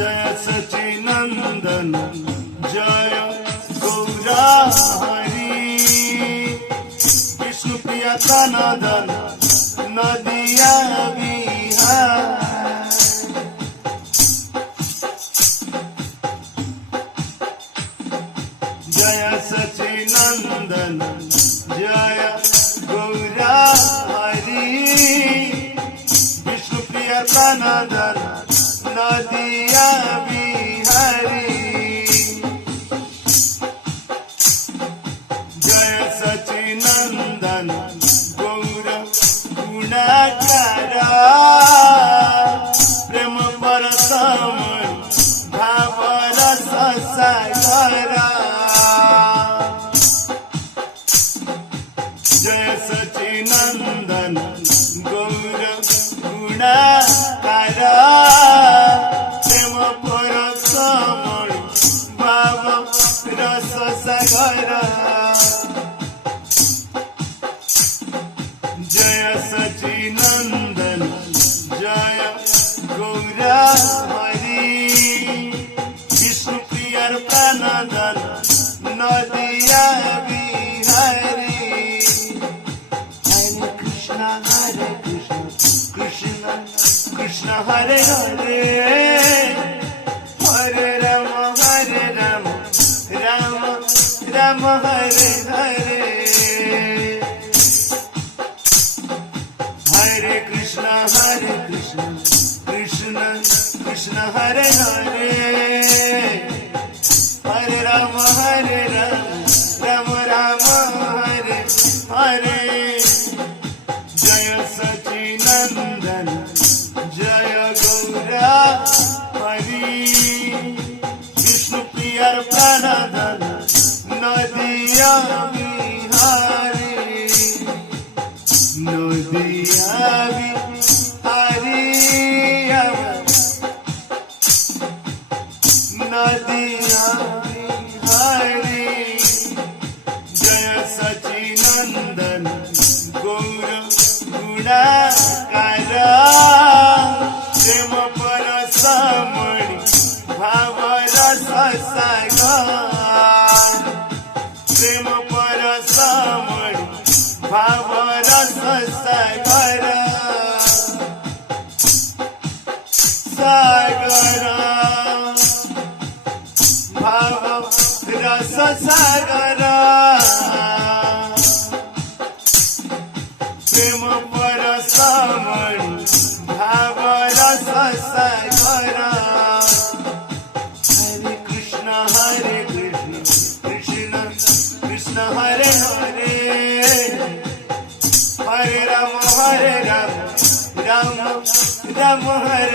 जय सचिनंदन जय गौरा हरी विष्णुप्रिया तनदन नदिया विहार जय सचिनंदन जय गौरा हरी विष्णुप्रिया तनदन नदिया विहारी जय सचिनंदन गौर गुणाकारा प्रेम परसमण भाव रस सागरा जय सचिनंदन गौर गुणाकारा प्रेम परसमण भाव रस सागरा जय सचिनंदन जय गौरा हरी विष्णुप्रिया तनदन नदिया विहारी हरे कृष्ण कृष्ण कृष्ण हरे हरे हरे राम राम राम हरे हरे हरे कृष्ण कृष्ण कृष्ण हरे हरे हरे राम राम राम हरे हरे जय सचिनंदन जय गौरा हरी विष्णुप्रिया तनदन नदिया विहारी नदिया विहारी नदिया विहारी जय सचिनंदन गौर गुणाकारा प्रेम परसमण भाव रस सागर प्रेम परसमण भाव रस सागर सागर भाव रस सागर प्रेम परसमण भाव रस सागर हरे कृष्ण कृष्ण कृष्ण हरे हरे हरे राम राम राम हरे